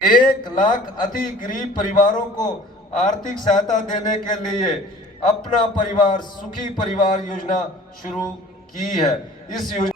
1 लाख अति गरीब परिवारों को आर्थिक सहायता देने के लिए अपना परिवार सुखी परिवार योजना शुरू की है। इस योजना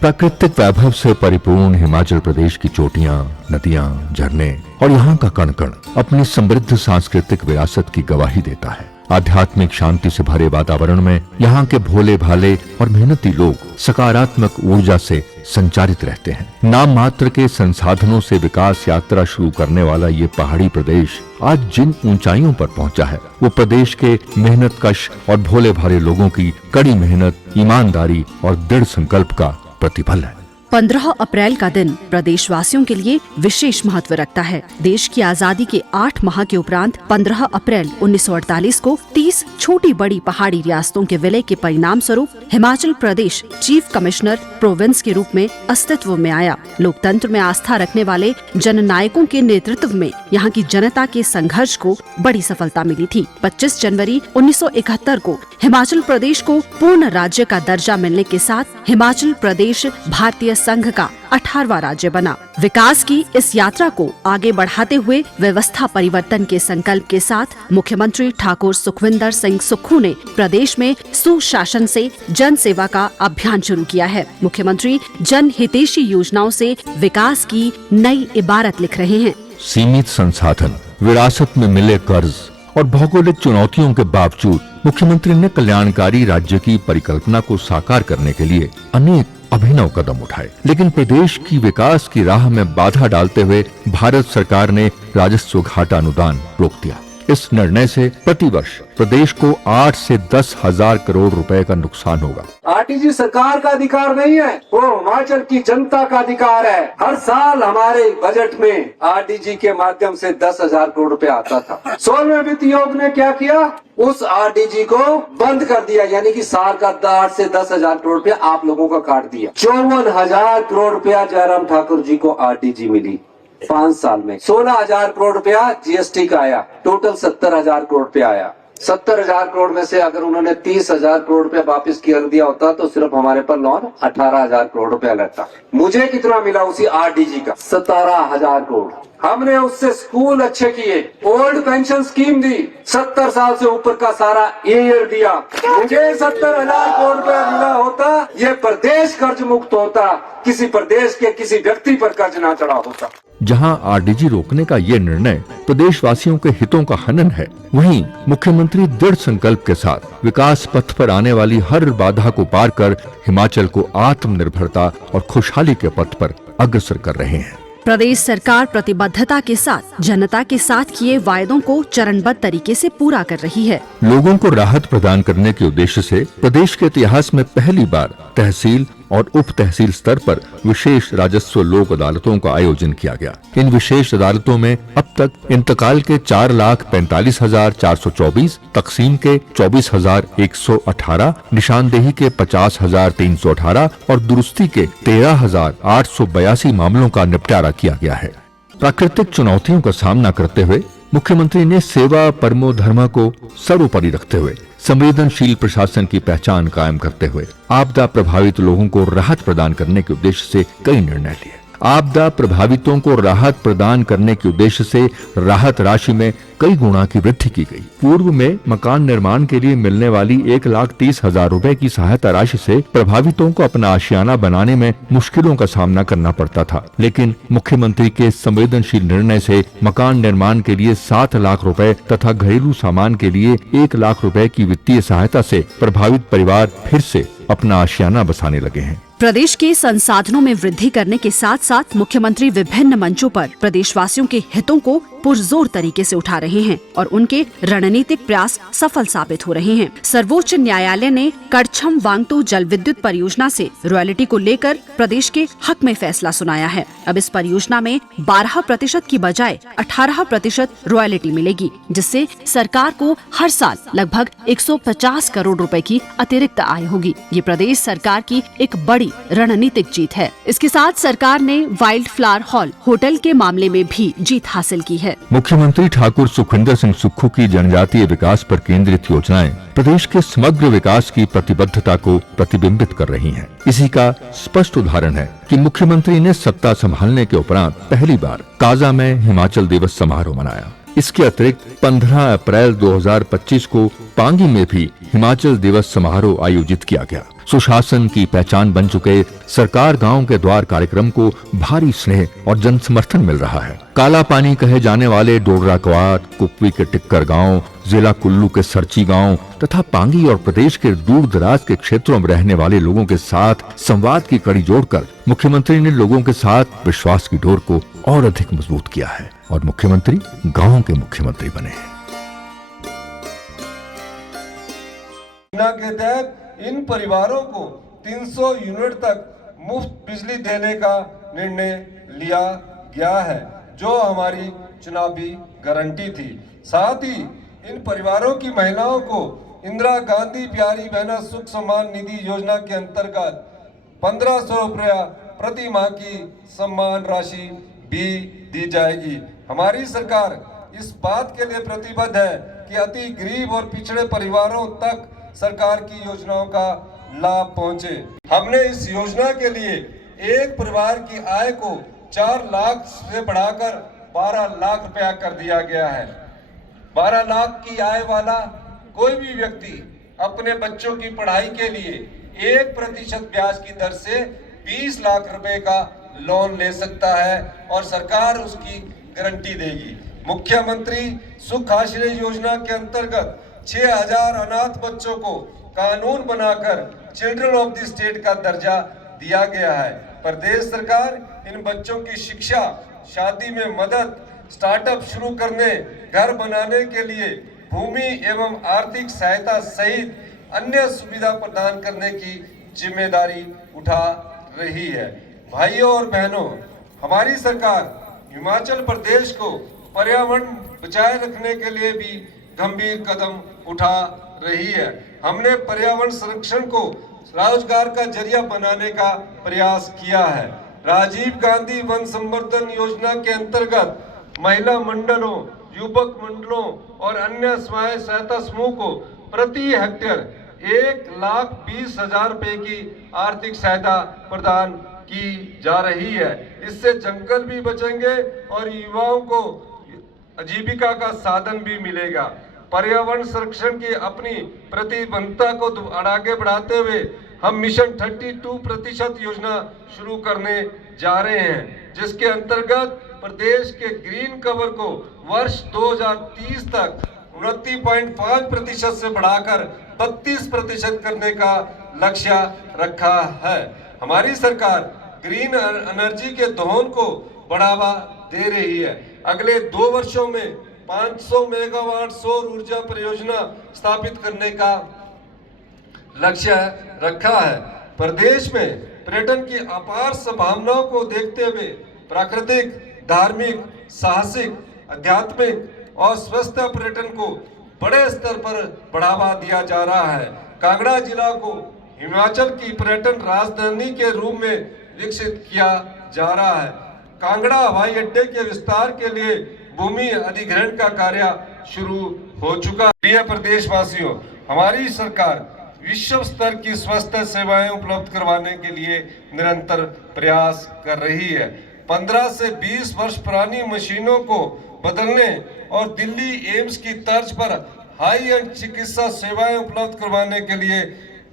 प्राकृतिक वैभव से परिपूर्ण हिमाचल प्रदेश की चोटियां, नदियां, झरने और यहाँ का कण कण अपनी समृद्ध सांस्कृतिक विरासत की गवाही देता है। आध्यात्मिक शांति से भरे वातावरण में यहाँ के भोले भाले और मेहनती लोग सकारात्मक ऊर्जा से संचारित रहते हैं। नाम मात्र के संसाधनों से विकास यात्रा शुरू करने वाला ये पहाड़ी प्रदेश आज जिन ऊंचाइयों पर पहुंचा है, वो प्रदेश के मेहनतकश और भोले भाले लोगों की कड़ी मेहनत, ईमानदारी और दृढ़ संकल्प का प्रतिफल है। 15 अप्रैल का दिन प्रदेशवासियों के लिए विशेष महत्व रखता है। देश की आजादी के 8 माह के उपरांत 15 अप्रैल 1948 को 30 छोटी बड़ी पहाड़ी रियासतों के विलय के परिणाम स्वरूप Himachal Pradesh chief commissioner province के रूप में अस्तित्व में आया। लोकतंत्र में आस्था रखने वाले जननायकों के नेतृत्व में यहाँ की जनता के संघर्ष को बड़ी सफलता मिली थी। 25 जनवरी 1971 को हिमाचल प्रदेश को पूर्ण राज्य का दर्जा मिलने के साथ हिमाचल प्रदेश भारतीय संघ का 18वां राज्य बना। विकास की इस यात्रा को आगे बढ़ाते हुए व्यवस्था परिवर्तन के संकल्प के साथ मुख्यमंत्री ठाकुर सुखविंदर सिंह सुक्खू ने प्रदेश में सुशासन से जन सेवा का अभियान शुरू किया है। मुख्यमंत्री जन हितैषी योजनाओं से विकास की नई इबारत लिख रहे हैं। सीमित संसाधन, विरासत में मिले कर्ज और भौगोलिक चुनौतियों के बावजूद मुख्यमंत्री ने कल्याणकारी राज्य की परिकल्पना को साकार करने के लिए अनेक अभिनव कदम उठाए, लेकिन प्रदेश की विकास की राह में बाधा डालते हुए भारत सरकार ने राजस्व घाटा अनुदान रोक दिया। इस निर्णय से प्रतिवर्ष प्रदेश को 8 से 10 हजार करोड़ रुपए का नुकसान होगा। आरटीजी सरकार का अधिकार नहीं है, वो हिमाचल की जनता का अधिकार है। हर साल हमारे बजट में आरटीजी के माध्यम से 10,000 करोड़ रुपए आता था। 16वें वित्त आयोग ने क्या किया, उस आरटीजी को बंद कर दिया, यानी कि साल का 8 से 10,000 करोड़ रुपया आप लोगों का काट दिया। 54,000 करोड़ रुपया जयराम ठाकुर जी को आरटीजी मिली 5 साल में। 16,000 करोड़ रुपया जीएसटी का आया, टोटल 70,000 करोड़ रुपया आया। 70,000 करोड़ में से अगर उन्होंने 30,000 करोड़ रुपया वापस कर दिया होता तो सिर्फ हमारे पर लोन 18,000 करोड़ रुपया लगता। मुझे कितना मिला उसी आरटीजी का? 17,000 करोड़। हमने उससे स्कूल अच्छे किए, ओल्ड पेंशन स्कीम दी, 70 साल से ऊपर का सारा ईयर दिया। मुझे 70,000 करोड़ रुपया मिला होता, ये प्रदेश कर्ज मुक्त होता, किसी प्रदेश के किसी व्यक्ति पर कर्ज ना चढ़ा होता। जहां आरटीजी रोकने का ये निर्णय प्रदेशवासियों के हितों का हनन है, वहीं मुख्यमंत्री दृढ़ संकल्प के साथ विकास पथ पर आने वाली हर बाधा को पार कर हिमाचल को आत्मनिर्भरता और खुशहाली के पथ पर अग्रसर कर रहे हैं। प्रदेश सरकार प्रतिबद्धता के साथ जनता के साथ किए वायदों को चरणबद्ध तरीके से पूरा कर रही है। लोगों को राहत प्रदान करने के उद्देश्य से प्रदेश के इतिहास में पहली बार तहसील और उप तहसील स्तर पर विशेष राजस्व लोक अदालतों का आयोजन किया गया। इन विशेष अदालतों में अब तक इंतकाल के 4,45,424, तकसीम के 24,118, निशानदेही के 50,318 और दुरुस्ती के 13,882 मामलों का निपटारा किया गया है। प्राकृतिक चुनौतियों का सामना करते हुए मुख्यमंत्री ने सेवा परमो धर्म को सर्वोपरि रखते हुए संवेदनशील प्रशासन की पहचान कायम करते हुए आपदा प्रभावित लोगों को राहत प्रदान करने के उद्देश्य से कई निर्णय लिए। आपदा प्रभावितों को राहत प्रदान करने के उद्देश्य से राहत राशि में कई गुना की वृद्धि की गई। पूर्व में मकान निर्माण के लिए मिलने वाली 1,30,000 रुपए की सहायता राशि से प्रभावितों को अपना आशियाना बनाने में मुश्किलों का सामना करना पड़ता था, लेकिन मुख्यमंत्री के संवेदनशील निर्णय से मकान निर्माण के लिए 7 लाख रुपए तथा घरेलू सामान के लिए 1 लाख रुपए की वित्तीय सहायता से प्रभावित परिवार फिर से अपना आशियाना बसाने लगे हैं। प्रदेश के संसाधनों में वृद्धि करने के साथ साथ मुख्यमंत्री विभिन्न मंचों पर प्रदेशवासियों के हितों को पुरजोर तरीके से उठा रहे हैं और उनके रणनीतिक प्रयास सफल साबित हो रहे हैं। सर्वोच्च न्यायालय ने कड़छम वांगतू जल विद्युत परियोजना से रॉयल्टी को लेकर प्रदेश के हक में फैसला सुनाया है। अब इस परियोजना में 12% की बजाय 18% रॉयल्टी मिलेगी, जिससे सरकार को हर साल लगभग 150 करोड़ रुपए की अतिरिक्त आय होगी। ये प्रदेश सरकार की एक बड़ी रणनीतिक जीत है। इसके साथ सरकार ने वाइल्ड फ्लावर हॉल होटल के मामले में भी जीत हासिल की है। मुख्यमंत्री ठाकुर सुखविंदर सिंह सुक्खू की जनजातीय विकास पर केंद्रित योजनाएं प्रदेश के समग्र विकास की प्रतिबद्धता को प्रतिबिंबित कर रही हैं। इसी का स्पष्ट उदाहरण है कि मुख्यमंत्री ने सत्ता संभालने के उपरांत पहली बार काजा में हिमाचल दिवस समारोह मनाया। इसके अतिरिक्त 15 अप्रैल 2025 को पांगी में भी हिमाचल दिवस समारोह आयोजित किया गया। सुशासन की पहचान बन चुके सरकार गांव के द्वार कार्यक्रम को भारी स्नेह और जन समर्थन मिल रहा है। काला पानी कहे जाने वाले डोडरा क्वाट, कुपवी के टिक्कर गांव, जिला कुल्लू के सरची गांव तथा पांगी और प्रदेश के दूर दराज के क्षेत्रों में रहने वाले लोगों के साथ संवाद की कड़ी जोड़कर मुख्यमंत्री ने लोगों के साथ विश्वास की डोर को और अधिक मजबूत किया है और मुख्यमंत्री गांव के मुख्यमंत्री बने हैं। योजना के तहत इन परिवारों को 300 यूनिट तक मुफ्त बिजली देने का निर्णय लिया गया है, जो हमारी चुनावी गारंटी थी। साथ ही इन परिवारों की महिलाओं को इंदिरा गांधी प्यारी बहना सुख सम्मान निधि योजना के अंतर्गत 1500 रुपया प्रति माह की सम्मान राशि भी दी जाएगी। हमारी सरकार इस बात के लिए प्रतिबद्ध है कि अति गरीब और पिछड़े परिवारों तक सरकार की योजनाओं का लाभ पहुंचे। हमने इस योजना के लिए एक परिवार की आय को 4 लाख से बढ़ाकर 12 लाख रुपया कर दिया गया है। 12 लाख की आय वाला कोई भी व्यक्ति अपने बच्चों की पढ़ाई के लिए 1% ब्याज की दर से 20 लाख रुपए का लोन ले सकता है और सरकार उसकी गारंटी देगी। मुख्यमंत्री सुख आश्रय योजना के अंतर्गत 6000 अनाथ बच्चों को कानून बनाकर चिल्ड्रन ऑफ द स्टेट का दर्जा दिया गया है। प्रदेश सरकार इन बच्चों की शिक्षा, शादी में मदद, स्टार्टअप शुरू करने, घर बनाने के लिए भूमि एवं आर्थिक सहायता सहित अन्य सुविधा प्रदान करने की जिम्मेदारी उठा रही है। भाइयों और बहनों, हमारी सरकार हिमाचल प्रदेश को पर्यावरण बचाए रखने के लिए भी गंभीर कदम उठा रही है। हमने पर्यावरण संरक्षण को रोजगार का जरिया बनाने का प्रयास किया है। राजीव गांधी वन संवर्धन योजना के अंतर्गत महिला मंडलों, युवक मंडलों और अन्य स्वयं सहायता समूह को प्रति हेक्टेयर 1,20,000 रुपए की आर्थिक सहायता प्रदान की जा रही है। इससे जंगल भी बचेंगे और युवाओं को आजीविका का साधन भी मिलेगा। पर्यावरण संरक्षण की अपनी प्रतिबद्धता को आगे बढ़ाते हुए हम मिशन 32% योजना शुरू करने जा रहे हैं, जिसके अंतर्गत प्रदेश के ग्रीन कवर को वर्ष 2030 तक 29.5% से बढ़ाकर 32% करने का लक्ष्य रखा है। हमारी सरकार ग्रीन एनर्जी के दोहन को बढ़ावा दे रही है। अगले 2 वर्षों में 500 मेगावाट सौर ऊर्जा परियोजना स्थापित करने का लक्ष्य रखा है। प्रदेश में पर्यटन की अपार संभावनाओं को देखते हुए प्राकृतिक, धार्मिक, साहसिक, आध्यात्मिक और स्वस्थ पर्यटन को बड़े स्तर पर बढ़ावा दिया जा रहा है। कांगड़ा जिला को हिमाचल की पर्यटन राजधानी के रूप में विकसित किया जा रहा है। कांगड़ा हवाई अड्डे के विस्तार के लिए भूमि अधिग्रहण का कार्य शुरू हो चुका है। प्रिय प्रदेशवासियों, हमारी सरकार विश्व स्तर की स्वास्थ्य सेवाएं उपलब्ध करवाने के लिए निरंतर प्रयास कर रही है। 15 से 20 वर्ष पुरानी मशीनों को बदलने और दिल्ली एम्स की तर्ज पर हाई एंड चिकित्सा सेवाएं उपलब्ध करवाने के लिए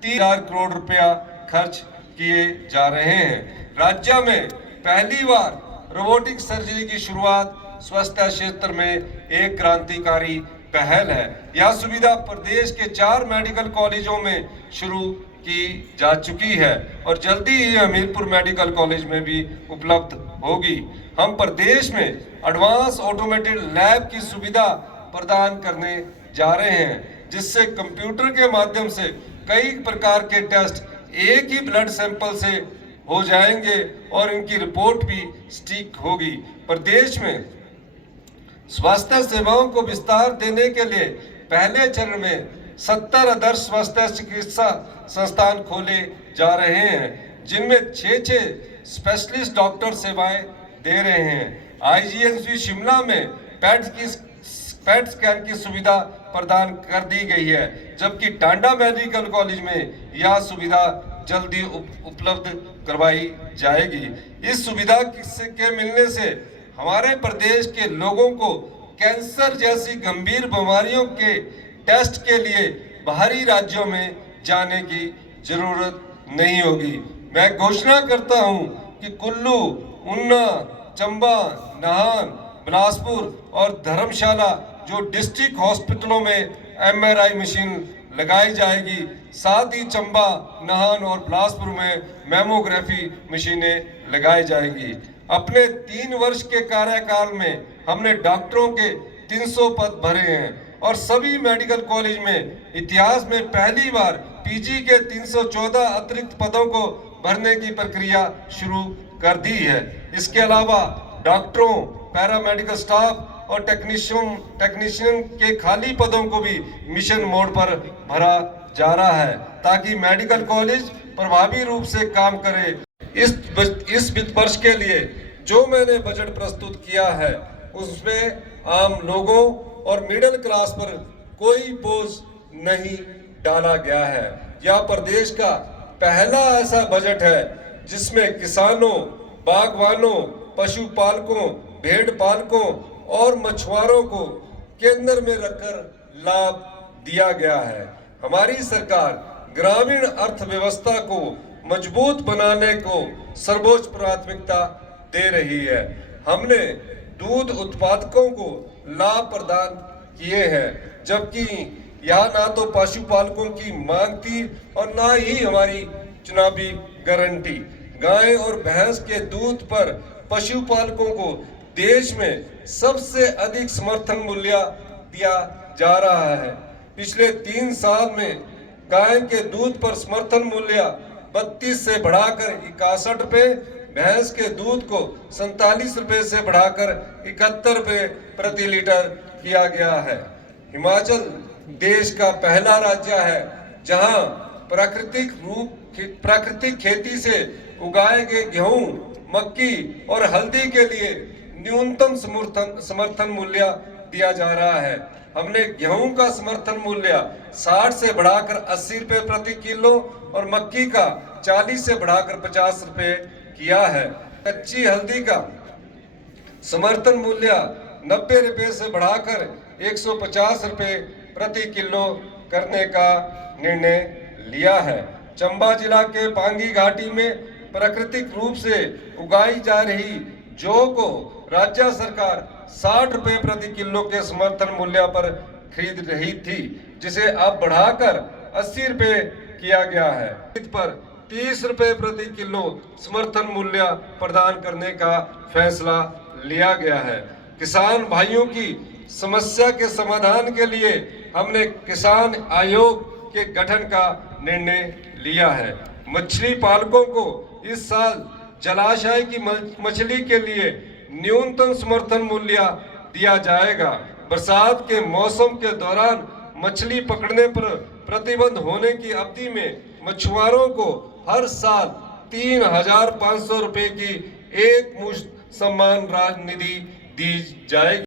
3,000 करोड़ रुपया खर्च किए जा रहे हैं। राज्य में पहली बार रोबोटिक सर्जरी की शुरुआत स्वास्थ्य क्षेत्र में एक क्रांतिकारी पहल है। यह सुविधा प्रदेश के 4 मेडिकल कॉलेजों में शुरू की जा चुकी है और जल्दी ही हमीरपुर मेडिकल कॉलेज में भी उपलब्ध होगी। हम प्रदेश में एडवांस ऑटोमेटेड लैब की सुविधा प्रदान करने जा रहे हैं, जिससे कंप्यूटर के माध्यम से कई प्रकार के टेस्ट एक ही ब्लड सैंपल से हो जाएंगे और इनकी रिपोर्ट भी सटीक होगी। प्रदेश में स्वास्थ्य सेवाओं को विस्तार देने के लिए पहले चरण में 70 आदर्श स्वास्थ्य चिकित्सा संस्थान खोले जा रहे हैं। जिनमें 6 स्पेशलिस्ट डॉक्टर सेवाएं दे रहे हैं। IGNC शिमला में पैट स्कैन की सुविधा प्रदान कर दी गई है, जबकि टांडा मेडिकल कॉलेज में यह सुविधा जल्दी उपलब्ध करवाई जाएगी। इस सुविधा के मिलने से हमारे प्रदेश के लोगों को कैंसर जैसी गंभीर बीमारियों के टेस्ट के लिए बाहरी राज्यों में जाने की जरूरत नहीं होगी। मैं घोषणा करता हूं कि कुल्लू, उन्ना, चंबा, नाहन, बिलासपुर और धर्मशाला जो डिस्ट्रिक्ट हॉस्पिटलों में MRI मशीन लगाई जाएगी, साथ ही चंबा, नाहन और बिलासपुर में मैमोग्राफी मशीनें लगाई जाएगी। अपने 3 वर्ष के कार्यकाल में हमने डॉक्टरों के 300 पद भरे हैं और सभी मेडिकल कॉलेज में इतिहास में पहली बार PG के 314 अतिरिक्त पदों को भरने की प्रक्रिया शुरू कर दी है। इसके अलावा डॉक्टरों, पैरामेडिकल स्टाफ और टेक्नीशियन के खाली पदों को भी मिशन मोड पर भरा जा रहा है, ताकि मेडिकल कॉलेज प्रभावी रूप से काम करे। इस वित्त वर्ष के लिए जो मैंने बजट प्रस्तुत किया है, उसमें आम लोगों और मिडिल क्लास पर कोई बोझ नहीं डाला गया है। यह प्रदेश का पहला ऐसा बजट है जिसमें किसानों, बागवानों, पशुपालकों, भेड़ पालकों और मछुआरों को केंद्र में रखकर लाभ दिया गया है। हमारी सरकार ग्रामीण अर्थव्यवस्था को मजबूत बनाने को सर्वोच्च प्राथमिकता दे रही है। हमने दूध उत्पादकों को लाभ प्रदान किए हैं, जबकि यहाँ ना तो पशुपालकों की मांग थी और ना ही हमारी चुनावी गारंटी। गाय और भैंस के दूध पर पशुपालकों को देश में सबसे अधिक समर्थन मूल्य दिया जा रहा है। पिछले 3 साल में गाय के दूध पर समर्थन मूल्य 32 से बढ़ाकर 61 रुपए, भैंस के दूध को 47 रुपए से बढ़ाकर 71 रुपए प्रति लीटर किया गया है। हिमाचल देश का पहला राज्य है जहां प्राकृतिक खेती से उगाए गए गेहूं, मक्की और हल्दी के लिए न्यूनतम समर्थन मूल्य दिया जा रहा है। हमने गेहूं का समर्थन मूल्य 60 से बढ़ाकर 80 रुपए प्रति किलो और मक्की का 40 से बढ़ाकर 50 रुपए किया है। कच्ची हल्दी का समर्थन मूल्य 90 रुपए से बढ़ाकर 150 रुपए प्रति किलो करने का निर्णय लिया है। चंबा जिला के पांगी घाटी में प्राकृतिक रूप से उगाई जा रही जौ को राज्य सरकार 60 रुपए प्रति किलो के समर्थन मूल्य पर खरीद रही थी, जिसे अब बढ़ाकर 80 रुपए किया गया है। इस पर 30 रुपए प्रति किलो समर्थन मूल्य प्रदान करने का फैसला लिया गया है। किसान भाइयों की समस्या के समाधान के लिए हमने किसान आयोग के गठन का निर्णय लिया है। मछली पालकों को इस साल जलाशय की मछली के लिए न्यूनतम समर्थन मूल्य दिया जाएगा। बरसात के मौसम के दौरान मछली पकड़ने पर प्रतिबंध होने की अवधि में मछुआरों को हर साल 3,500 रुपए की एक मुश्त सम्मान निधि दी जाएगी।